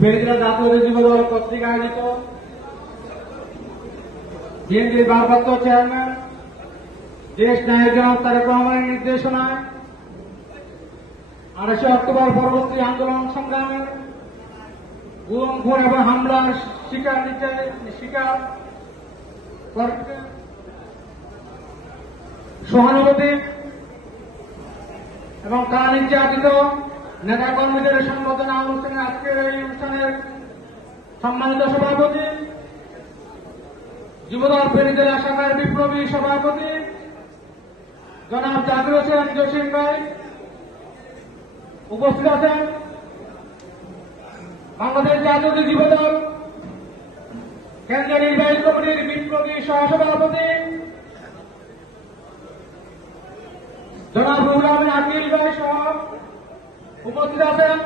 ফেনীজেলা জাতীয় যুবদল কর্তৃক আয়োজিত বিএনপির ভারপ্রাপ্ত চেয়ারম্যান দেশ নায়ক জনাব তারেক রহমানের নির্দেশনায় 28 অক্টোবর পরবর্তী আন্দোলন সংগ্রামের গুম খুন এবং হামলার শিকার সহানুভূতি এবং কারা নির্যাতিত নেতা কর্মীদের সংবর্ধনা অনুষ্ঠানে আজকের এই অনুষ্ঠানের সম্মানিত সভাপতি, যুবদল ফেনীজেলা শাখার বিপ্লবী সভাপতি জনাব জাকির হোসেন জসিম ভাই উপস্থিত আছেন, বাংলাদেশ জাতীয় যুবদল কেন্দ্রীয় নির্বাহী কমিটির বিপ্লবী সহসভাপতি জনাব রুহুল আমিন আকিল ভাই সহ উপস্থিত আছেন,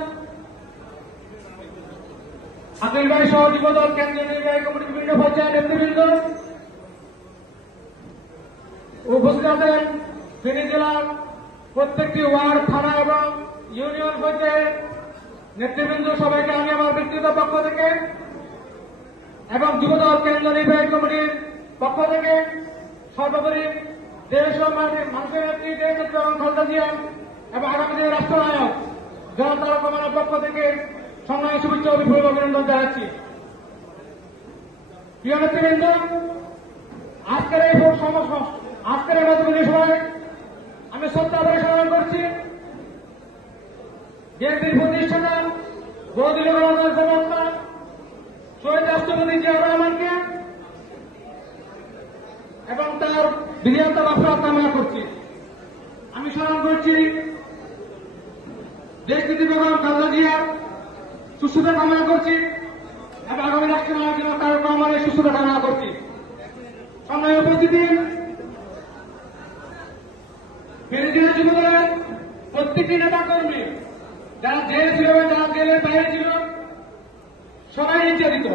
আকিল ভাই সহ যুবদল কেন্দ্রীয় নির্বাহী কমিটির বিভিন্ন পর্যায়ের নেতৃবৃন্দ উপস্থিত আছেন, ফেনী জেলার প্রত্যেকটি ওয়ার্ড, থানা এবং ইউনিয়ন পর্যায়ের নেতৃবৃন্দ সবাইকে আমি আমার ব্যক্তিগত পক্ষ থেকে এবং যুবদল কেন্দ্রীয় নির্বাহী কমিটির পক্ষ থেকে সর্বোপরি দেশ ও মানুষের নেত্রী দেশ এবং খালেদা জিয়া এবং আগামী দিনের রাষ্ট্রনায়ক জনাব তারেক রহমানের পক্ষ থেকে সম্মানিত শুভেচ্ছা ও বিপ্লবী অভিনন্দন জানাচ্ছি। প্রিয় নেতৃবৃন্দ, আজকের এই মতবিনিময় সভায় আমি শ্রদ্ধা করে স্মরণ করছি বিএনপির প্রতিষ্ঠাতা বহুদলীয় গণতন্ত্রের প্রবক্তা শহীদ রাষ্ট্রপতি জিয়াউর রহমানকে এবং তার বিজয়তা মাফরাত কামনা করছি। আমি স্মরণ করছি দেশনীতি বেগম খালেদা জিয়ার সুস্থতা কামনা করছি এবং আগামী রাষ্ট্রনায়ক জনাব তারেক রহমানের সুস্থতা কামনা করছি। সম্মানীয় উপস্থিতি, ফেনী জেলা যুবদলের প্রত্যেকটি নেতা কর্মী যারা জেলে ছিল এবং যারা জেলের বাইরে ছিল সবাই নির্যাতিত।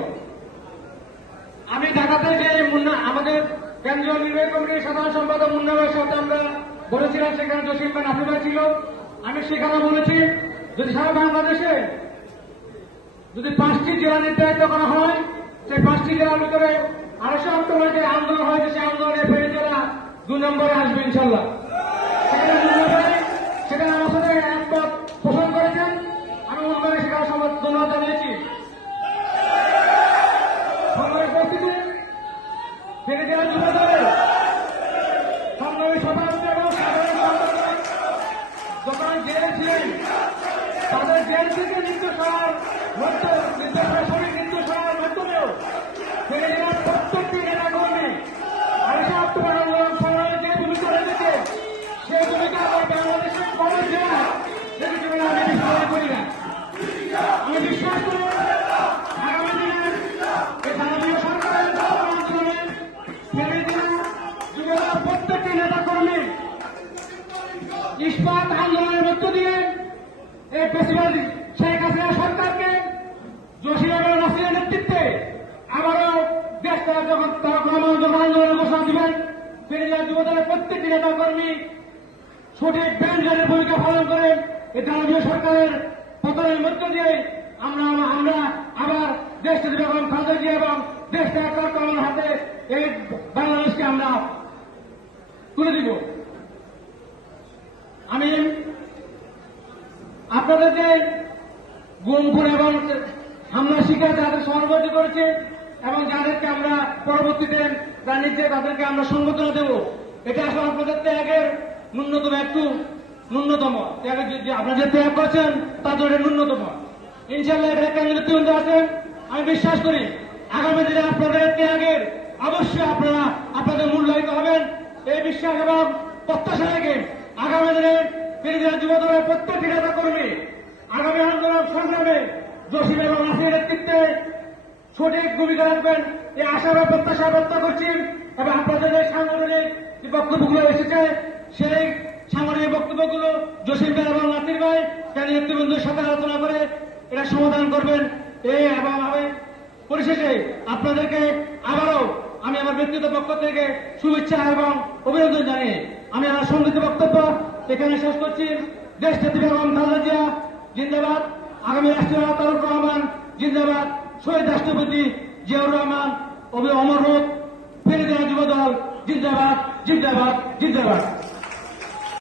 আমি ঢাকাতে যে আমাদের কেন্দ্রীয় নির্বাহী কমিটির সাধারণ সম্পাদক মুন্না ভাইয়ের সাথে আমরা বলেছিলাম, সেখানে জসিম ভাই নাফি ভাই ছিল। আমি সেখানে বলেছি যদি সারা বাংলাদেশে যদি 5টি জেলা নির্ধারিত করা হয়, সেই 5টি জেলার ভিতরে 28 অক্টোবর যে আন্দোলন হয়েছে সেই আন্দোলনে ফেনী জেলা 2 নম্বরে আসবে ইনশাল্লাহ। সেখানে আমার সাথে একমত পোষণ করেছেন, আমি মনে সেখানে ধন্যবাদ জানিয়েছি। উপস্থিতি ফেনী জেলা যুবদলের সংগ্রামী সভাপতি এবং সাধারণ যখন জেলে ছিলেন তাদের জেল থেকে নির্দেশ হওয়ার শ্রমিক নির্দেশ হওয়ার মাধ্যমেও ফেনী জেলার প্রত্যেকটি নেতা কর্মী 28 অক্টোবর আন্দোলন সংগ্রামে যে ভূমিকা রেখেছে সেই ভূমিকা আমার বাংলাদেশের কোনো জেলা রেখেছে বলে আমি বিশ্বাস করি না। আমি বিশ্বাস করি আগামী দিনের এই মাননীয় সরকারের আন্দোলনে ফেনী জেলা যুবদলের প্রত্যেকটি নেতা কর্মী ইস্পাত আন্দোলনের মধ্য দিয়ে এই প্রেসিডেন্ট শেখ হাসিনা সরকারকে জসিম এবং নাসিরের নেতৃত্বে আবারও দেশ তারা যখন আন্দোলনের ঘোষণা দিবেন, ফেনী জেলা যুবদলের প্রত্যেকটি নেতা কর্মী সঠিক ব্যান্ডের ভূমিকা পালন করে এই দানবীয় সরকারের পতনের মধ্য দিয়ে আমরা আবার দেশটা বেগম খালেদা জিয়া এবং দেশটা কর্মীর হাতে এই বাংলাদেশকে আমরা তুলে দিব। আমি আপনাদেরকে গুম খুন এবং হামলা শিকার যাদের সহানুভূতি করেছে এবং যাদেরকে আমরা পরবর্তীতে তাদেরকে আমরা সংবর্ধনা দেব, এটা আসলে আপনাদের ত্যাগের ন্যূনতম ত্যাগের যে আপনারা যে ত্যাগ করছেন তাদের ন্যূনতম। ইনশাল্লাহ এটা কেন্দ্রীয় নেতৃবৃন্দ আছেন, আমি বিশ্বাস করি আগামী দিনে আপনাদের ত্যাগের অবশ্যই আপনাদের মূল্যায়িত হবেন। এই বিশ্বাস এবং প্রত্যাশা রেখে আগামী দিনে ফেনী জেলা যুবদলের প্রত্যেকটি নেতা কর্মী আগামী আন্দোলন সংগ্রামে জসিম এবং নাসিরের নেতৃত্বে সঠিক ভূমিকা রাখবেন এই আশা বা প্রত্যাশা ব্যক্ত করছি এবং আপনাদের এই সাংগঠনিক যে বক্তব্যগুলো এসেছে সেই সাংগঠনিক বক্তব্যগুলো জসিম ভাই এবং নাসির ভাই কেন্দ্রীয় নেতৃবৃন্দের সাথে আলোচনা করে এটা সমাধান করবেন। এবং আমি পরিশেষে আপনাদেরকে আবারও আমি আমার ব্যক্তিগত পক্ষ থেকে শুভেচ্ছা এবং অভিনন্দন জানিয়ে আমি আমার সংক্ষিপ্ত বক্তব্য এখানে শেষ করছি। দেশ নেত্রী বেগম খালেদা জিয়া জিন্দাবাদ, আগামী রাষ্ট্রনায়ক তারেক রহমান জিন্দাবাদ। শহীদ রাষ্ট্রপতি জিয়াউর রহমান অমর হোক। ফেরিদা যুব দল জিন্দাবাদ জিন্দাবাদ জিন্দাবাদ।